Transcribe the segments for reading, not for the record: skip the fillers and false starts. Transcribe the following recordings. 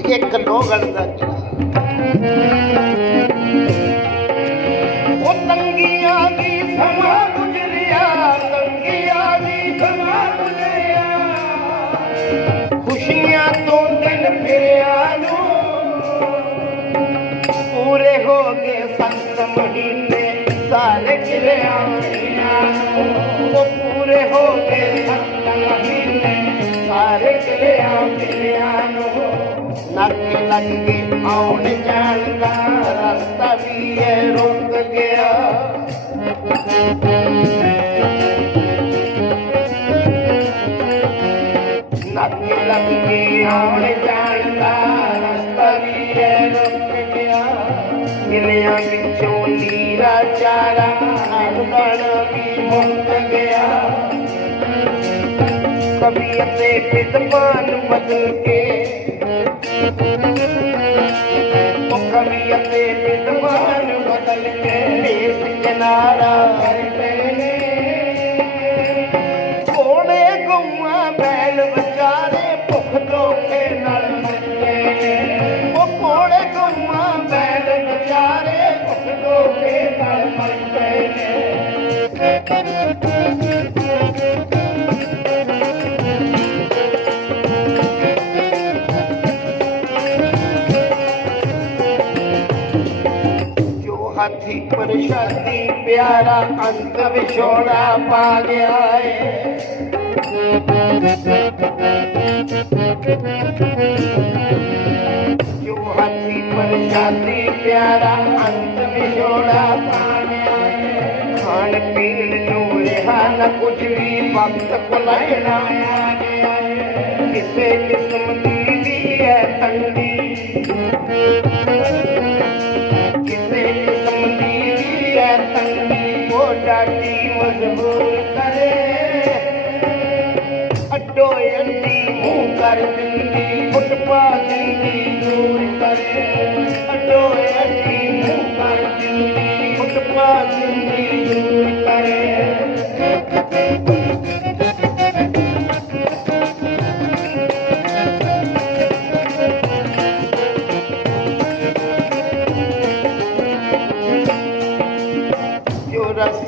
एक लोगड़ दा वो तंगी आ गई समा गुजरिया, तंगी आ गई समा गुजरिया, खुशियां तो दिन फिरिया पूरे हो गए 7 महीने सारे खिलिया, वो पूरे हो गए 7 महीने सारे खिलिया नक लग के आउण जान का रास्ता भी है रुक गया। नक लग के आउण जान का रास्ता भी है रुक गया। किलियां विचों नीरा चारा आंगण भी मुक गया। कभी विद्वान बदल के कभी विद्वान बदल के देश किनारा घोड़े गौआ बैल बेचारे भुख धोखे नाल मरते वो घोड़े गौआ बैल बेचारे भुख धोखे नाल मरते हाथी प्रसादी प्यारा अंत विछोड़ा पा गया है। जो हाथी प्रसादी प्यारा अंत विछोड़ा पा गया है। खान पीन नू रहा न कुछ भी वक्त को लेना आ गया है। किसे किस्म दी है तंगी वो डाटी मजबूर करे अड्डो अंडी मुँह कर दिंदी फुटपा दिंदी दूर करे अड्डो अंडी मुँह कर दिंदी फुटपा दिंदी दूर करे।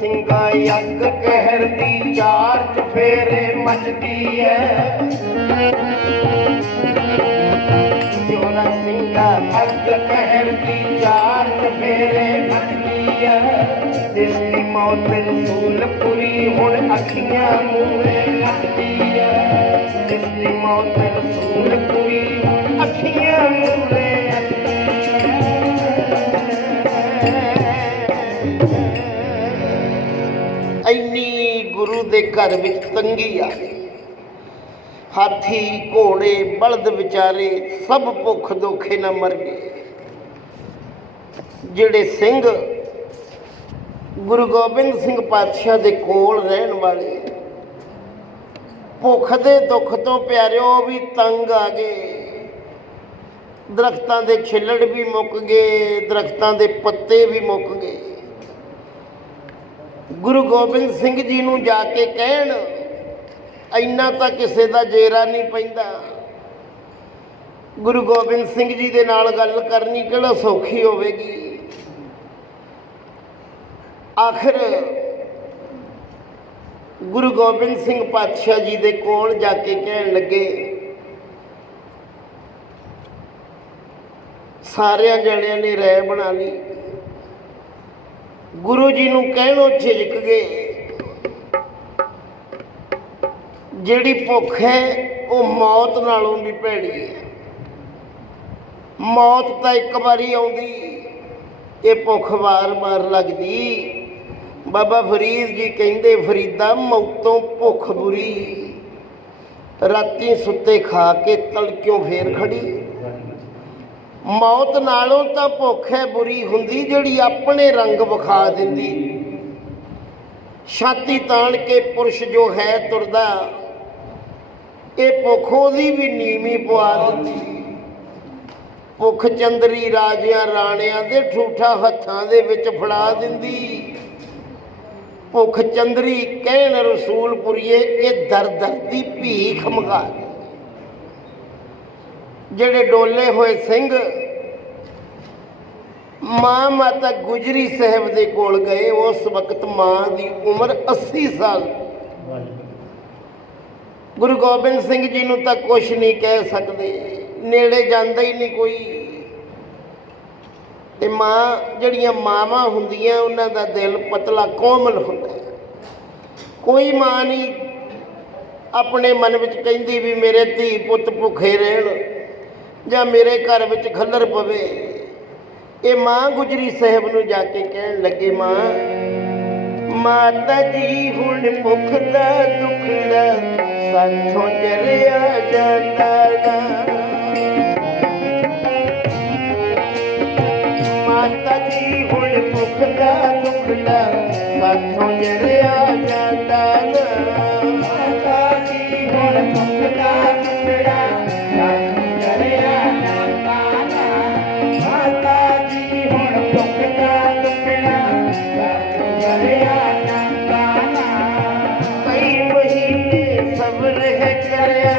ਸਿੰਘਾ ਅੱਗ ਕਹਿਰ ਦੀ 4 ਚਫੇਰੇ ਮਚਦੀ ਹੈ। ਜੋਰਾ ਸਿੰਘਾ ਅੱਗ ਕਹਿਰ ਦੀ 4 ਚਫੇਰੇ ਮਚਦੀ ਹੈ। ਜਿਸ ਦੀ ਮੌਤ ਰਸੂਲਪੁਰੀ ਹੁਣ ਅੱਖੀਆਂ ਮੂਹਰੇ ਮਚਦੀ ਹੈ। ਜਿਸ ਦੀ ਮੌਤ ਰਸੂਲਪੁਰੀ ਹੁਣ ਅੱਖੀਆਂ ਮੂਹਰੇ ਇੰਨੀ ਗੁਰੂ ਦੇ ਘਰ ਵਿੱਚ ਤੰਗੀ ਆ ਗਈ। ਹਾਥੀ ਘੋੜੇ ਬਲਦ ਵਿਚਾਰੇ ਸਭ ਭੁੱਖ ਦੋਖੇ ਨਾਲ ਮਰ ਗਏ। ਜਿਹੜੇ ਸਿੰਘ ਗੁਰੂ ਗੋਬਿੰਦ ਸਿੰਘ ਪਾਤਸ਼ਾਹ ਦੇ ਕੋਲ ਰਹਿਣ ਵਾਲੇ ਭੁੱਖ ਦੇ ਦੁੱਖ ਤੋਂ ਪਿਆਰਿਓ ਵੀ ਤੰਗ ਆ ਗਏ। ਦਰਖਤਾਂ ਦੇ ਛਿੱਲੜ ਵੀ ਮੁੱਕ ਗਏ, ਦਰਖਤਾਂ ਦੇ ਪੱਤੇ ਵੀ ਮੁੱਕ ਗਏ। ਗੁਰੂ ਗੋਬਿੰਦ ਸਿੰਘ ਜੀ ਨੂੰ ਜਾ ਕੇ ਕਹਿਣ ਇੰਨਾ ਤਾਂ ਕਿਸੇ ਦਾ ਜੇਰਾ ਨਹੀਂ ਪੈਂਦਾ। ਗੁਰੂ ਗੋਬਿੰਦ ਸਿੰਘ ਜੀ ਦੇ ਨਾਲ ਗੱਲ ਕਰਨੀ ਕਿਹੜਾ ਸੌਖੀ ਹੋਵੇਗੀ। ਆਖਿਰ ਗੁਰੂ ਗੋਬਿੰਦ ਸਿੰਘ ਪਾਤਸ਼ਾਹ ਜੀ ਦੇ ਕੋਲ ਜਾ ਕੇ ਕਹਿਣ ਲੱਗੇ ਸਾਰਿਆਂ ਜਣਿਆਂ ਨੇ ਰਾਏ ਬਣਾ ਲਈ। ਗੁਰੂ ਜੀ ਨੂੰ ਕਹਿਣੋਂ ਝਿਜਕ ਗਏ। ਜਿਹੜੀ ਭੁੱਖ ਹੈ ਉਹ ਮੌਤ ਨਾਲੋਂ ਵੀ ਭੈੜੀ ਹੈ। ਮੌਤ ਤਾਂ ਇੱਕ ਵਾਰੀ ਆਉਂਦੀ, ਇਹ ਭੁੱਖ ਵਾਰ-ਵਾਰ ਲੱਗਦੀ। ਬਾਬਾ ਫਰੀਦ ਜੀ ਕਹਿੰਦੇ ਫਰੀਦਾ ਮੌਤੋਂ ਭੁੱਖ ਬੁਰੀ, ਰਾਤੀ ਸੁੱਤੇ ਖਾ ਕੇ ਤੜਕਿਓਂ ਫੇਰ ਖੜੀ। ਮੌਤ ਨਾਲੋਂ ਤਾਂ ਭੁੱਖ ਹੈ ਬੁਰੀ ਹੁੰਦੀ ਜਿਹੜੀ ਆਪਣੇ ਰੰਗ ਵਿਖਾ ਦਿੰਦੀ। ਛਾਤੀ ਤਾਣ ਕੇ ਪੁਰਸ਼ ਜੋ ਹੈ ਤੁਰਦਾ, ਇਹ ਭੁੱਖ ਉਹਦੀ ਵੀ ਨੀਵੀਂ ਪਵਾ ਦਿੰਦੀ। ਭੁੱਖ ਚੰਦਰੀ ਰਾਜਿਆਂ ਰਾਣਿਆਂ ਦੇ ਠੂਠਾ ਹੱਥਾਂ ਦੇ ਵਿੱਚ ਫੜਾ ਦਿੰਦੀ। ਭੁੱਖ ਚੰਦਰੀ ਕਹਿਣ ਰਸੂਲਪੁਰੀਏ ਇਹ ਦਰ ਦਰ ਦੀ ਭੀਖ ਮੰਗਾ। ਜਿਹੜੇ ਡੋਲੇ ਹੋਏ ਸਿੰਘ ਮਾਂ ਮਾਤਾ ਗੁਜਰੀ ਸਾਹਿਬ ਦੇ ਕੋਲ ਗਏ। ਉਸ ਵਕਤ ਮਾਂ ਦੀ ਉਮਰ 80 ਸਾਲ। ਗੁਰੂ ਗੋਬਿੰਦ ਸਿੰਘ ਜੀ ਨੂੰ ਤਾਂ ਕੁਛ ਨਹੀਂ ਕਹਿ ਸਕਦੇ, ਨੇੜੇ ਜਾਂਦਾ ਹੀ ਨਹੀਂ ਕੋਈ। ਤੇ ਮਾਂ ਜਿਹੜੀਆਂ ਮਾਵਾਂ ਹੁੰਦੀਆਂ ਉਹਨਾਂ ਦਾ ਦਿਲ ਪਤਲਾ ਕੋਮਲ ਹੁੰਦਾ। ਕੋਈ ਮਾਂ ਨਹੀਂ ਆਪਣੇ ਮਨ ਵਿੱਚ ਕਹਿੰਦੀ ਵੀ ਮੇਰੇ ਧੀ ਪੁੱਤ ਭੁੱਖੇ ਰਹਿਣ ਜਾਂ ਮੇਰੇ ਘਰ ਵਿੱਚ ਖੱਲਰ ਪਵੇ। ਇਹ ਮਾਂ ਗੁਜਰੀ ਸਾਹਿਬ ਨੂੰ ਜਾ ਕੇ ਕਹਿਣ ਲੱਗੇ, ਮਾਤਾ ਜੀ ਹੁਣ ਭੁੱਖ ਦਾ ਦੁਖੜਾ ਸਾਥੋਂ ਜਰਿਆ ਜਾਂਦਾ ਨਾ। ਮਾਤਾ ਜੀ ਹੁਣ ਭੁੱਖ ਦਾ ਦੁਖੜਾ ਸਾਥੋਂ ਜਰਿਆ ਜਾਂਦਾ ਨਾ। ਮਾਤਾ ਜੀ ਹੁਣ ਭੁੱਖ ਦਾ ਦੁਖੜਾ ਸਾਥੋਂ ਜਰਿਆ ਜਾਂਦਾ ਨਾ। ਮਾਤਾ ਜੀ ਹੁਣ ਭੁੱਖ ਦਾ ਦੁਖੜਾ ਸਾਥੋਂ ਜਰਿਆ ਜਾਂਦਾ ਨਾ। ਕਈ ਮਹੀਨੇ ਸਬਰ ਹੈ ਕਰਿਆ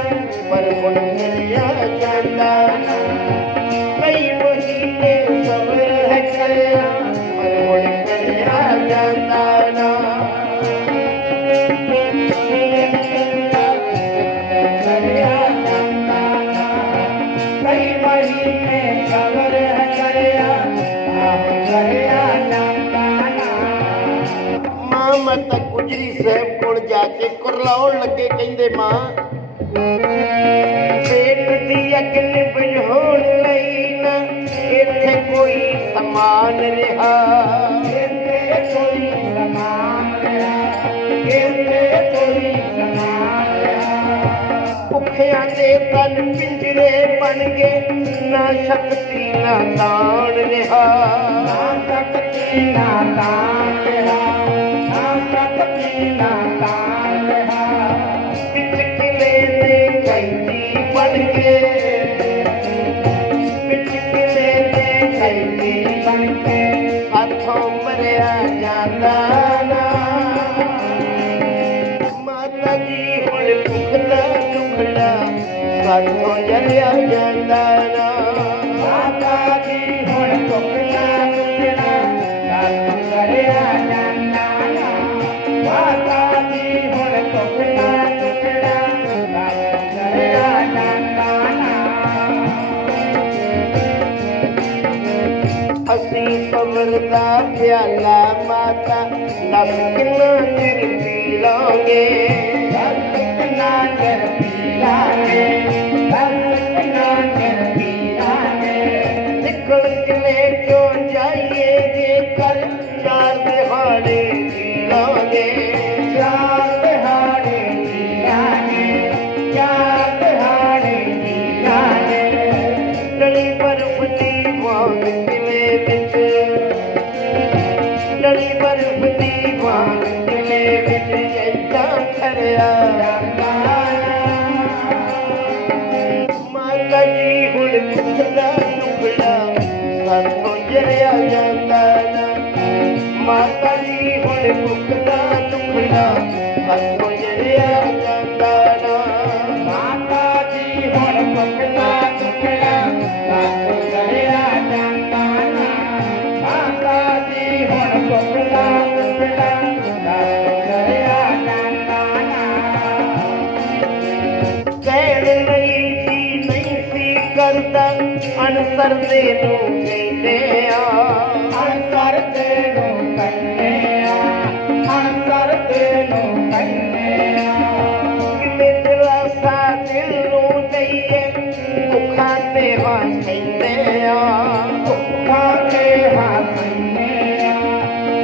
ਪਰ ਹੁਣ ਜਰਿਆ ਜਾਂਦਾ ਨਾ। ਕਈ ਮਹੀਨੇ ਸਬਰ ਹੈ ਕਰਿਆ ਪਰ ਹੁਣ ਜਰਿਆ ਜਾਂਦਾ ਨਾ। ਮਾਂ ਮਾਤਾ ਗੁਜਰੀ ਸਾਹਿਬ ਕੋਲ ਜਾ ਕੇ ਕੁਰਲਾਉਣ ਲੱਗੇ, ਕਹਿੰਦੇ ਮਾਂ ਪੇਟ ਦੀ ਅਗਨ ਬੁਝਾਉਣ ਲਈ ਨਾ ਇੱਥੇ ਕੋਈ ਸਮਾਨ ਰਿਹਾ। ਇੱਥੇ ਕੋਈ ਸਮਾਨ ਰਿਹਾ। ਇੱਥੇ ਕੋਈ ਸਮਾਨ ਰਿਹਾ। ਭੁੱਖਿਆਂ ਦੇ ਤਨ ਪਿੰਜਰੇ ਬਣ ਗਏ, ਨਾ ਸ਼ਕਤੀ ਨਾ ਤਾਣ ਰਿਹਾ। ਨਾ ਸ਼ਕਤੀ ਨਾ ਤਾਣ ਰਿਹਾ। ਨਾ ਸ਼ਕਤੀ ਨਾ ਤਾਣ ਰਿਹਾ। ਵਿੱਚ ਕਿਲੇ ਦੇ ਕੈਦੀ ਬਣ ਕੇ, ਵਿੱਚ ਕਿਲੇ ਦੇ ਕੈਦੀ ਬਣ ਕੇ ਹੱਥੋਂ ਮਰਿਆ ਜਾਂਦਾ ਨਾ। ਮਾਤਾ ਜੀ ਹੁਣ ਭੁੱਖ ਦਾ ਦੁਖੜਾ ਸਾਥੋਂ ਜਰਿਆ ਜਾਂਦਾ ਨਾ। ਮਾਤਾ ਜੀ ਹੁਣ ਭੁੱਖ ਦਾ ਦੁਖੜਾ ਸਾਥੋਂ ਜਰਿਆ ਜਾਂਦਾ ਨਾ। ਮਾਤਾ ਜੀ ਹੁਣ ਭੁੱਖ ਦਾ ਦੁਖੜਾ ਸਾਥੋਂ ਜਰਿਆ ਜਾਂਦਾ ਨਾ। ਅਸੀਂ ਸਬਰ ਦਾ ਪਿਆਲਾ ਮਾਤਾ ਦੱਸ ਕਿੰਨਾ ਚਿਰ ਪੀ ਲਾਂਗੇ। ਦੱਸ ਕਿੰਨਾ ਚਿਰ ਪੀ ਲਾਂਗੇ। ਦੱਸ ਕਿੰਨਾ ਚਿਰ ਪੀ ਲਾਂਗੇ। ਨਿਕਲ ਕਿਲੇ ਚੋਂ ਜਾਈਏ ਜੇਕਰ ਚਾਰ ਦਿਹਾੜੇ ਜੀ ਲਾਂਗੇ। ਚਾਰ ਦਿਹਾੜੇ ਜੀ ਲਾਂਗੇ। ਚਾਰ ਦਿਹਾੜੇ ਜੀ ਲਾਂਗੇ। ਡਲੀ ਬਰਫ ਦੀ ਵਾਂਗ ਕਿਲੇ ਵਿੱਚ, ਡਲੀ ਬਰਫ ਦੀ ਵਾਂਗ ਕਿਲੇ ਵਿੱਚ ਏਦਾਂ ਖੜਿਆ ਜਾਂਦਾ। ਮਾਤਾ ਜੀ ਹੁਣ ਭੁੱਖ ਦਾ ਦੁਖੜਾ ਸਾਥੋਂ ਜਰਿਆ ਜਾਂਦਾ ਨਾ। ਮਾਤਾ ਜੀ ਹੁਣ ਭੁੱਖ ਦਾ ਦੁਖੜਾ ਸਾਥੋਂ ਜਰਿਆ ਜਾਂਦਾ ਨਾ। ਮਾਤਾ ਜੀ ਹੁਣ ਭੁੱਖ ਦਾ ਦੁਖੜਾ ਸਾਥੋਂ ਜਰਿਆ ਜਾਂਦਾ ਨਾ। ਮਾਤਾ ਜੀ ਹੁਣ ਭੁੱਖ ਦਾ ਦੁਖੜਾ ਸਾਥੋਂ ਜਰਿਆ ਜਾਂਦਾ ਨਾ। ਕਹਿਣ ਲਈ ਜੀ ਨਹੀਂ ਸੀ ਕਰਦਾ, ਅਨਸਰ ਦੇ ਨੂੰ ਕਹਿੰਦੇ ਆ। ਅਨਸਰ ਦੇ ਨੂੰ ਕਹਿੰਦੇ ਆ। ਅਨਸਰ ਦੇ ਨੂੰ ਕਹਿੰਦੇ ਆ। ਕਿਤੇ ਦਿਲਾਸਾ ਦਿਲ ਨੂੰ ਦਈਏ, ਭੁੱਖਾਂ ਤੇ ਹੱਸਦੇ ਆ। ਭੁੱਖਾਂ ਤੇ ਹੱਸਦੇ ਆ।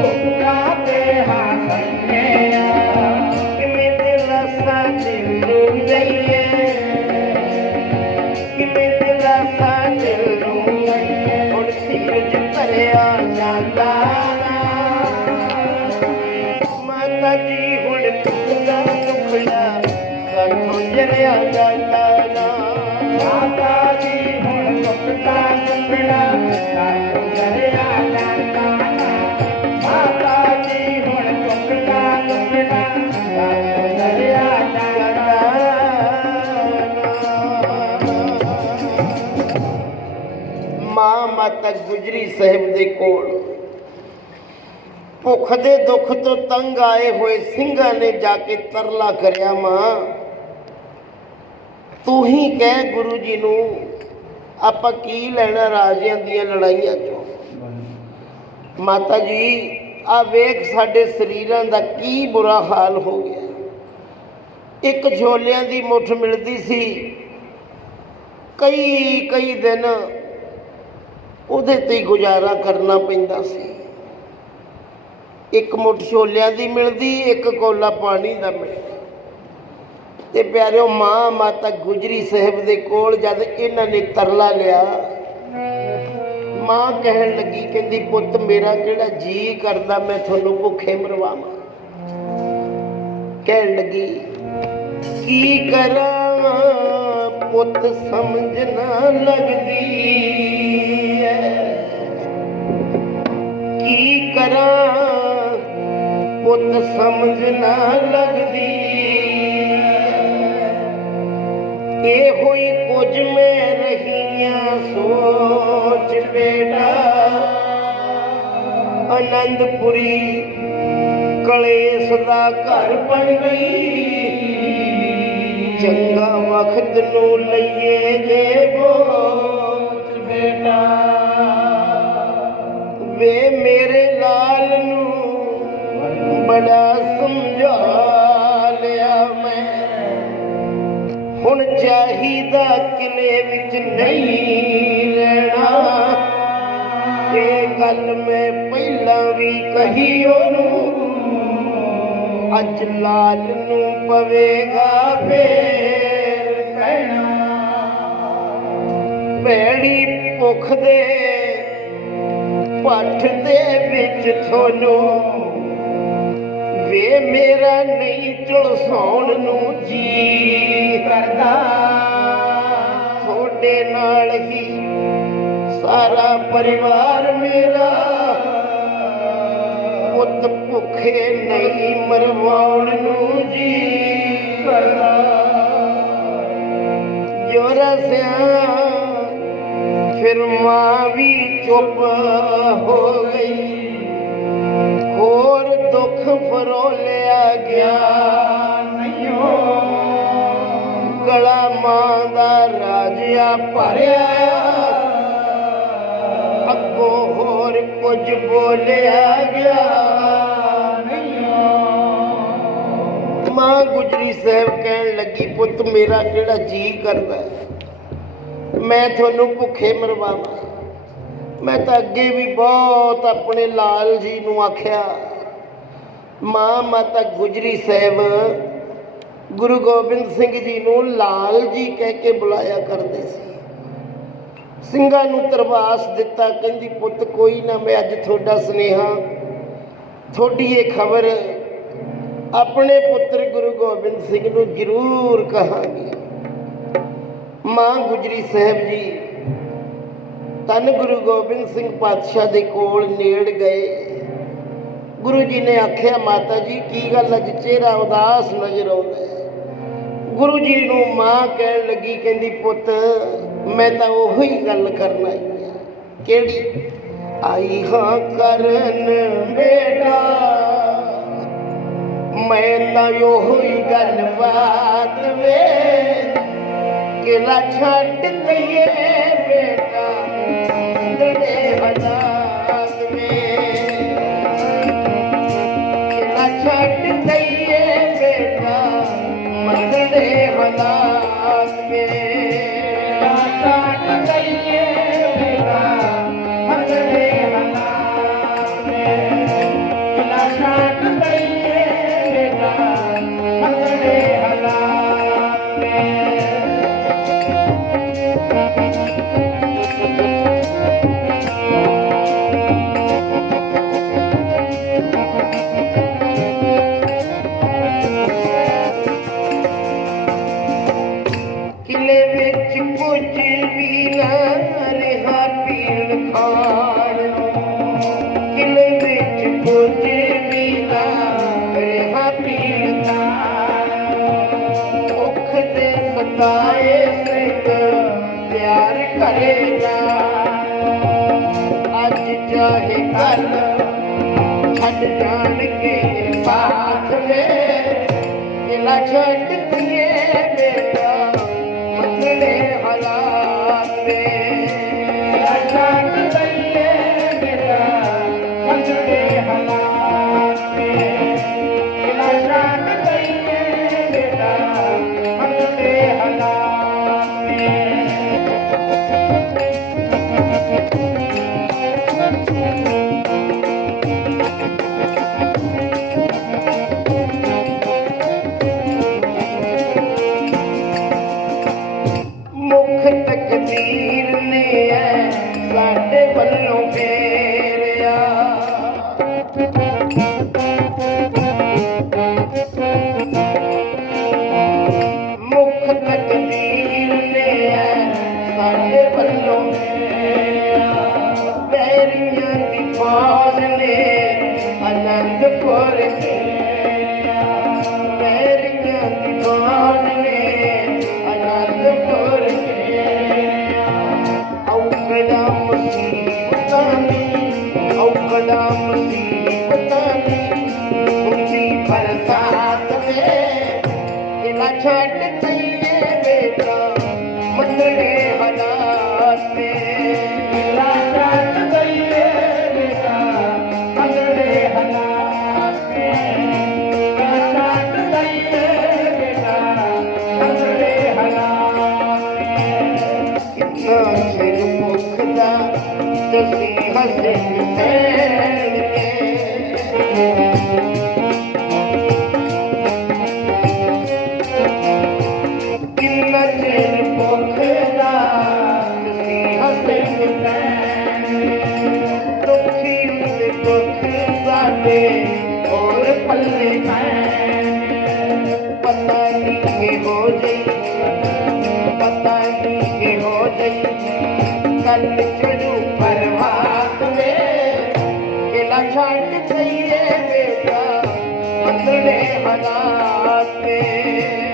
ਭੁੱਖਾਂ ਤੇ ਹੱਸਦੇ ਆ। ਕਿਵੇਂ ਦਿਲਾਸਾ ਦਿਲ ਨੂੰ ਦਈਏ। ਕਿਵੇਂ ਦਿਲਾਸਾ ਦਿਲ ਨੂੰ ਦਈਏ। ਹੁਣ ਸੀਰਜ ਭਰਿਆ ਜਾਂਦਾ ਨਾ। ਮਾਤਾ ਜੀ ਹੁਣ ਭੁੱਖ ਦਾ ਦੁਖੜਾ ਸਾਥੋਂ ਜਰਿਆ ਜਾਂਦਾ ਨਾ। ਮਾਤਾ ਜੀ ਹੁਣ ਭੁੱਖ ਦਾ ਦੁਖੜਾ ਸਾਥੋਂ ਜਰਿਆ ਜਾਂਦਾ ਨਾ। ਮਾਤਾ ਜੀ ਹੁਣ ਭੁੱਖ ਦਾ ਦੁਖੜਾ ਸਾਥੋਂ ਜਰਿਆ ਜਾਂਦਾ ਨਾ। ਮਾਂ ਮਾਤਾ ਗੁਜਰੀ ਸਾਹਿਬ ਦੇ ਕੋਲ ਭੁੱਖ ਦੇ ਦੁੱਖ ਤੋਂ ਤੰਗ ਆਏ ਹੋਏ ਸਿੰਘਾਂ ਨੇ ਜਾ ਕੇ ਤਰਲਾ ਕਰਿਆ, ਮਾਂ ਤੂੰ ਹੀ ਕਹਿ ਗੁਰੂ ਜੀ ਨੂੰ ਆਪਾਂ ਕੀ ਲੈਣਾ ਰਾਜਿਆਂ ਦੀਆਂ ਲੜਾਈਆਂ ਚੋਂ। ਮਾਤਾ ਜੀ ਆ ਵੇਖ ਸਾਡੇ ਸਰੀਰਾਂ ਦਾ ਕੀ ਬੁਰਾ ਹਾਲ ਹੋ ਗਿਆ। ਇੱਕ ਝੋਲਿਆਂ ਦੀ ਮੁੱਠ ਮਿਲਦੀ ਸੀ, ਕਈ ਦਿਨ ਉਹਦੇ ਤੇ ਹੀ ਗੁਜ਼ਾਰਾ ਕਰਨਾ ਪੈਂਦਾ ਸੀ। ਇੱਕ ਮੁੱਠ ਛੋਲਿਆਂ ਦੀ ਮਿਲਦੀ, ਇੱਕ ਕੋਲਾ ਪਾਣੀ ਦਾ ਮਿਲਦਾ। ਤੇ ਪਿਆਰਿਓ ਮਾਂ ਮਾਤਾ ਗੁਜਰੀ ਸਾਹਿਬ ਦੇ ਕੋਲ ਜਦ ਇਹਨਾਂ ਨੇ ਤਰਲਾ ਲਿਆ, ਮਾਂ ਕਹਿਣ ਲੱਗੀ, ਕਹਿੰਦੀ ਪੁੱਤ ਮੇਰਾ ਕਿਹੜਾ ਜੀ ਕਰਦਾ ਮੈਂ ਤੁਹਾਨੂੰ ਭੁੱਖੇ ਮਰਵਾਵਾਂ। ਕਹਿਣ ਲੱਗੀ ਕੀ ਕਰਾਂ ਪੁੱਤ ਸਮਝ ਨਾ ਲੱਗਦੀ ਹੈ, ਕੀ ਕਰਾਂ ਪੁੱਤ ਸਮਝ ਨਾ ਲੱਗਦੀ, ਇਹ ਹੋਈ ਕੁਝ ਮੈਂ ਰਹੀਆਂ ਸੋਚ ਬੇਟਾ, ਆਨੰਦਪੁਰੀ ਕਲੇਸ਼ ਦਾ ਘਰ ਬਣ ਗਈ, ਚੰਗਾ ਵਕਤ ਨੂੰ ਲਈਏ ਜੇ ਬੋਝ ਬੇਟਾ, ਵੇ ਮੇਰੇ ਲਾਲ ਨੂੰ ਬੜਾ ਸਮਝਾ ਲਿਆ ਮੈਂ, ਹੁਣ ਚਾਹੀਦਾ ਕਿਲੇ ਵਿੱਚ ਨਹੀਂ ਰਹਿਣਾ, ਇਹ ਗੱਲ ਮੈਂ ਪਹਿਲਾਂ ਵੀ ਕਹੀ ਉਹਨੂੰ, ਅੱਜ ਲਾਲ ਨੂੰ ਪਵੇਗਾ ਫੇਰ ਕਹਿਣਾ, ਭੈੜੀ ਭੁੱਖ ਦੇ ਪੱਠ ਦੇ ਵਿੱਚ ਤੁਹਾਨੂੰ ਵੇ ਮੇਰਾ ਨਹੀਂ ਝੁਲਸਾਉਣ ਨੂੰ ਜੀ ਕਰਦਾ, ਤੁਹਾਡੇ ਨਾਲ ਹੀ ਸਾਰਾ ਪਰਿਵਾਰ ਮੇਰਾ, ਪੁੱਤ ਭੁੱਖੇ ਨਹੀਂ ਮਰਵਾਉਣ ਨੂੰ ਜੀ ਕਰਦਾ, ਜੋਰਾ ਸਿਆ ਫਿਰ ਮਾਂ ਵੀ ਚੁੱਪ ਹੋ ਗਈ, ਹੋਰ ਦੁੱਖ ਫਰੋਲਿਆ ਗਿਆ ਨਹੀਂਓ, ਗਲਾ ਮਾਂ ਦਾ ਰਾਜਿਆ ਭਰਿਆ, ਅੱਗੋਂ ਹੋਰ ਕੁਝ ਬੋਲਿਆ ਗਿਆ ਨਹੀਂਓ। ਮਾਂ ਗੁਜਰੀ ਸਾਹਿਬ ਕਹਿਣ ਲੱਗੀ, ਪੁੱਤ ਮੇਰਾ ਕਿਹੜਾ ਜੀ ਕਰਦਾ ਮੈਂ ਤੁਹਾਨੂੰ ਭੁੱਖੇ ਮਰਵਾਵਾਂ। ਮੈਂ ਤਾਂ ਅੱਗੇ ਵੀ ਬਹੁਤ ਆਪਣੇ ਲਾਲ ਜੀ ਨੂੰ ਆਖਿਆ, ਮਾਂ ਮਾਤਾ ਗੁਜਰੀ ਸਾਹਿਬ ਗੁਰੂ ਗੋਬਿੰਦ ਸਿੰਘ ਜੀ ਨੂੰ ਲਾਲ ਜੀ ਕਹਿ ਕੇ ਬੁਲਾਇਆ ਕਰਦੇ ਸੀ। ਸਿੰਘਾਂ ਨੂੰ ਤਰਵਾਸ ਦਿੱਤਾ, ਕਹਿੰਦੀ ਪੁੱਤ ਕੋਈ ਨਾ, ਮੈਂ ਅੱਜ ਤੁਹਾਡਾ ਸੁਨੇਹਾ, ਤੁਹਾਡੀ ਇਹ ਖਬਰ ਆਪਣੇ ਪੁੱਤਰ ਗੁਰੂ ਗੋਬਿੰਦ ਸਿੰਘ ਨੂੰ ਜ਼ਰੂਰ ਕਹਾਂਗੀ। ਮਾਂ ਗੁਜਰੀ ਸਾਹਿਬ ਜੀ ਧੰਨ ਗੁਰੂ ਗੋਬਿੰਦ ਸਿੰਘ ਪਾਤਸ਼ਾਹ ਦੇ ਕੋਲ ਨੇੜ ਗਏ। ਗੁਰੂ ਜੀ ਨੇ ਆਖਿਆ, ਮਾਤਾ ਜੀ ਕੀ ਗੱਲ ਅੱਜ ਚਿਹਰਾ ਉਦਾਸ ਨਜ਼ਰ ਆਉਂਦਾ ਹੈ। ਗੁਰੂ ਜੀ ਨੂੰ ਮਾਂ ਕਹਿਣ ਲੱਗੀ, ਕਹਿੰਦੀ ਪੁੱਤ ਮੈਂ ਤਾਂ ਉਹੀ ਗੱਲ ਕਰਨ ਆਈ ਹਾਂ। ਕਿਹੜੀ? ਆਈ ਹਾਂ ਕਰਨ ਬੇਟਾ, ਮੈਂ ਤਾਂ ਉਹੀ ਗੱਲ ਬਾਤ ਵੇ, ਕਿਲਾ ਛੱਡ ਦਈਏ ਬੇਟਾ ਦੇ ਹਾਲਾਤ ਵੇ, ਕਿਲਾ ਛੱਡ ਦਈਏ ਬੇਟਾ ਮੰਗਦੇ ਹਾਲਾਤ ਵੇ, ਕਿਲਾ ਛੱਡ ਦਈਏ ਬੇਟਾ ਮੰਗਦੇ ਹਾਲਾਤ ਵੇ, ਕਿਲਾ ਛੱਡ ਦਈਏ ਬੇਟਾ ਮੰਗਦੇ ਹਾਲਾਤ ਵੇ। ਕਿਲੇ ਵਿੱਚ ਕੁਝ ਵੀ ਨਾ ਰਿਹਾ ਪੀਣ ਖਾਣ, ਕਿਲੇ ਵਿੱਚ ਕੁਝ ਵੀ ਨਾ ਰਿਹਾ ਪੀਣ ਖਾਣ, ਭੁੱਖ ਦੇ ਸਤਾਏ ਸਿੰਘ ਤਿਆਰ ਕਰੇ ਜਾ, चाहे कल छट जान के साथ में किला छट दिए बेटा मंगले हालात में छट दिए बेटा मंगले हालात में किला छट दिए बेटा मंगले हालात में। मुख तकदीर ने साडे वल्लों फेरिया मुख तकदीर ने साडे वल्लों फेरिया बैरियां दी फौज ने आनंदपुर फेरिया बैरियां दी फौज ने आनंदपुर औकदा मुसीबतां उठी बरसात में किला छट दिए बेटा मंगले हालात में किला छट दिए बेटा मंगले हालात में किला छट दिए बेटा मंगले हालात में। कितना सिर मुखदा तुसी हसे सैन के कितना सिर मुखदा तुसी हसे सैन दुखी उसे दुख साडे और पल्ले पैन पता नहीं के हो जाई पता नहीं के हो जाई कल चढ़ू प्रभात में किला छट दिए बेटा मंगले हालात में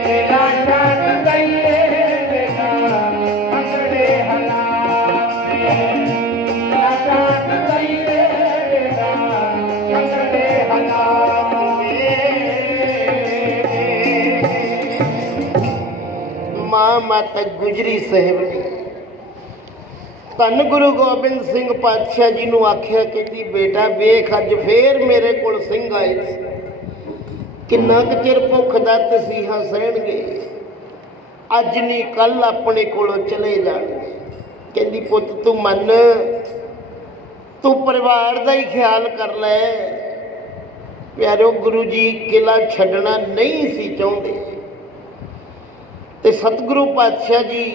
किला छट दिए बेटा मंगले हालात में किला छट दिए बेटा मंगले हालात में। मां माता गुजरी साहिब ने धन गुरु गोबिंद सिंह पातशाह जी ਨੂੰ ਆਖਿਆ ਕਹਿੰਦੀ ਬੇਟਾ ਵੇਖ ਅੱਜ ਫੇਰ ਮੇਰੇ ਕੋਲ ਸਿੰਘ ਆਏ ਸੀ ਕਿੰਨਾ ਕੁ ਚਿਰ ਭੁੱਖ ਦਾ ਤਸੀਹਾ ਸਹਿਣਗੇ ਅੱਜ ਨਹੀਂ ਕੱਲ ਆਪਣੇ ਕੋਲੋਂ ਚਲੇ ਜਾਣਗੇ। ਕਹਿੰਦੀ ਪੁੱਤ ਤੂੰ ਮੰਨ ਤੂੰ ਪਰਿਵਾਰ ਦਾ ਹੀ ਖਿਆਲ ਕਰ ਲੈ ਪਿਆਰਿਓ ਗੁਰੂ ਜੀ ਕਿਲਾ ਛੱਡਣਾ ਨਹੀਂ ਸੀ ਚਾਹੁੰਦੇ ਤੇ ਸਤਿਗੁਰੂ ਪਾਤਸ਼ਾਹ ਜੀ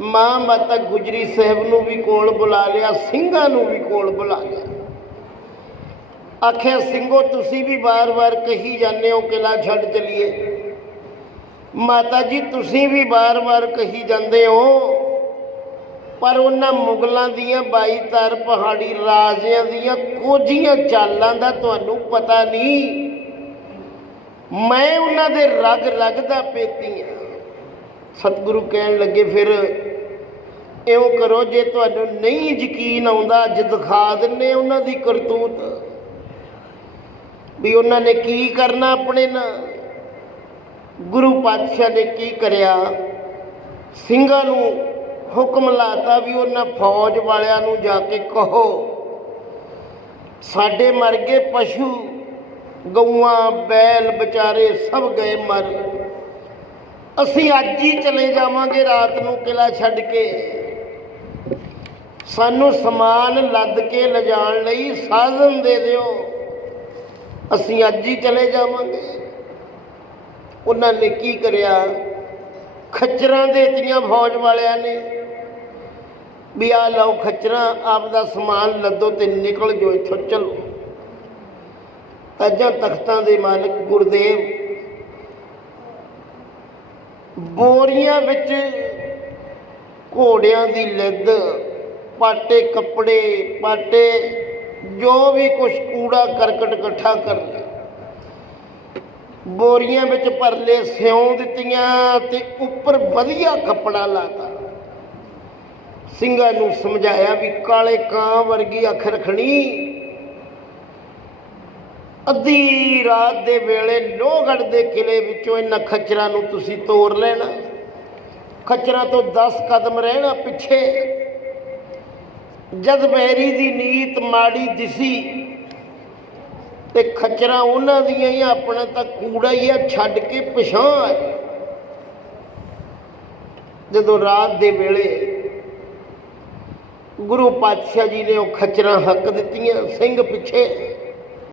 ਮਾਂ ਮਾਤਾ ਗੁਜਰੀ ਸਾਹਿਬ ਨੂੰ ਵੀ ਕੋਲ ਬੁਲਾ ਲਿਆ ਸਿੰਘਾਂ ਨੂੰ ਵੀ ਕੋਲ ਬੁਲਾ ਲਿਆ ਆਖਿਆ ਸਿੰਘੋ ਤੁਸੀਂ ਵੀ ਵਾਰ-ਵਾਰ ਕਹੀ ਜਾਂਦੇ ਹੋ ਕਿਲਾ ਛੱਡ ਚਲੀਏ ਮਾਤਾ ਜੀ ਤੁਸੀਂ ਵੀ ਵਾਰ-ਵਾਰ ਕਹੀ ਜਾਂਦੇ ਹੋ ਪਰ ਉਹਨਾਂ ਮੁਗਲਾਂ ਦੀਆਂ 22 ਤਾਰ ਪਹਾੜੀ ਰਾਜਿਆਂ ਦੀਆਂ ਕੋਝੀਆਂ ਚਾਲਾਂ ਦਾ ਤੁਹਾਨੂੰ ਪਤਾ ਨਹੀਂ ਮੈਂ ਉਹਨਾਂ ਦੇ ਰਗ ਰਗ ਦਾ ਪੇਤੀ ਹਾਂ। ਸਤਿਗੁਰੂ ਕਹਿਣ ਲੱਗੇ ਫਿਰ ਇਉਂ ਕਰੋ ਜੇ ਤੁਹਾਨੂੰ ਨਹੀਂ ਯਕੀਨ ਆਉਂਦਾ ਅੱਜ ਦਿਖਾ ਦਿੰਦੇ ਉਹਨਾਂ ਦੀ ਕਰਤੂਤ ਵੀ ਉਹਨਾਂ ਨੇ ਕੀ ਕਰਨਾ ਆਪਣੇ ਨਾਲ। ਗੁਰੂ ਪਾਤਸ਼ਾਹ ਨੇ ਕੀ ਕਰਿਆ ਸਿੰਘਾਂ ਨੂੰ ਹੁਕਮ ਲਾਤਾ ਵੀ ਉਹਨਾਂ ਫੌਜ ਵਾਲਿਆਂ ਨੂੰ ਜਾ ਕੇ ਕਹੋ ਸਾਡੇ ਮਰ ਗਏ ਪਸ਼ੂ ਗਊਆਂ ਬੈਲ ਵਿਚਾਰੇ ਸਭ ਗਏ ਮਰ ਅਸੀਂ ਅੱਜ ਹੀ ਚਲੇ ਜਾਵਾਂਗੇ ਰਾਤ ਨੂੰ ਕਿਲਾ ਛੱਡ ਕੇ ਸਾਨੂੰ ਸਮਾਨ ਲੱਦ ਕੇ ਲਿਜਾਣ ਲਈ ਸਾਧਨ ਦੇ ਦਿਓ ਅਸੀਂ ਅੱਜ ਹੀ ਚਲੇ ਜਾਵਾਂਗੇ। ਉਹਨਾਂ ਨੇ ਕੀ ਕਰਿਆ ਖੱਚਰਾਂ ਦੇਤੀਆਂ ਫੌਜ ਵਾਲਿਆਂ ਨੇ ਵੀ ਆ ਲਓ ਖੱਚਰਾਂ ਆਪਦਾ ਸਮਾਨ ਲੱਦੋ ਤੇ ਨਿਕਲ ਜਾਓ ਇੱਥੋਂ ਚਲੋ। ਤਾਜਾਂ ਤਖਤਾਂ ਦੇ ਮਾਲਕ ਗੁਰਦੇਵ ਬੋਰੀਆਂ ਵਿੱਚ ਘੋੜਿਆਂ ਦੀ ਲਿੱਦ ਪਾਟੇ ਕੱਪੜੇ ਪਾਟੇ ਜੋ ਵੀ ਕੁਛ ਕੂੜਾ ਕਰਕਟ ਇਕੱਠਾ ਕਰ ਲਿਆ ਬੋਰੀਆਂ ਵਿੱਚ ਪਰਲੇ ਸਿਉਂ ਦਿੱਤੀਆਂ ਤੇ ਉੱਪਰ ਵਧੀਆ ਕੱਪੜਾ ਲਾਤਾ ਸਿੰਘਾਂ ਨੂੰ ਸਮਝਾਇਆ ਵੀ ਕਾਲੇ ਕਾਂ ਵਰਗੀ ਅੱਖ ਰੱਖਣੀ। ਅੱਧੀ ਰਾਤ ਦੇ ਵੇਲੇ ਲੋਹਗੜ੍ਹ ਦੇ ਕਿਲੇ ਵਿੱਚੋਂ ਇਹਨਾਂ ਖੱਚਰਾਂ ਨੂੰ ਤੁਸੀਂ ਤੋੜ ਲੈਣਾ। ਖੱਚਰਾਂ ਤੋਂ 10 ਕਦਮ ਰਹਿਣਾ ਪਿੱਛੇ। ਜਦ ਵੈਰੀ ਦੀ ਨੀਤ ਮਾੜੀ ਦਿਸੀ ਤੇ ਖੱਚਰਾਂ ਉਹਨਾਂ ਦੀਆਂ ਹੀ ਆਪਣਾ ਤਾਂ ਕੂੜਾ ਹੀ ਆ ਛੱਡ ਕੇ ਪਿਛਾਂ ਆਏ। ਜਦੋਂ ਰਾਤ ਦੇ ਵੇਲੇ ਗੁਰੂ ਪਾਤਸ਼ਾਹ ਜੀ ਨੇ ਉਹ ਖੱਚਰਾਂ ਹੱਕ ਦਿੱਤੀਆਂ, ਸਿੰਘ ਪਿੱਛੇ